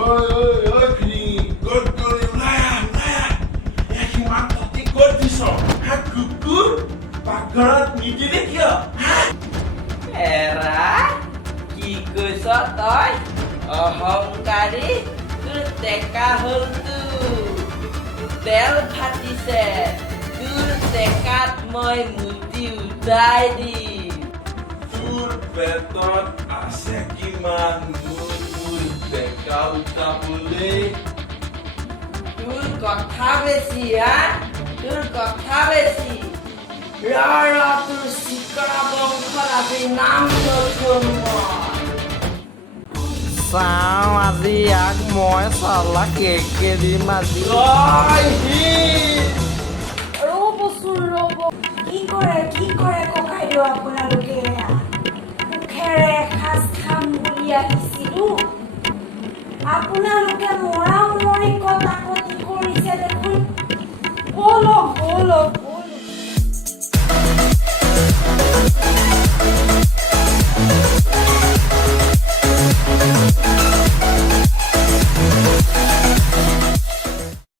ঐ ভিনি ক'ত গ'লি ওলাই আহ সিমান তাতি ক'ত দিছ কুকুৰ পাকঘৰত নিদিলে কিয় এৰা কি কৈছ তই অহংকাৰী তোৰ টেকা হ'ল তেল ফাটিছে তোৰ টেকাত মই মুটি উঠাই দিম তোৰ পেটত আছে কিমান মোৰ টেকা উঠাবলৈ তোৰ কথা বেছি তোৰ কথা বেছি তোৰ চিকৰা বংশত আজি নাম নথম চাওঁ আজি ইয়াক মই চালা কেকে দিম আজি ৰ'ব কি কৰে ককাইদেউ আপোনালোকে মুখেৰে এসাঁজ খাম বুলি আহিছিলো আপোনালোকে মোৰ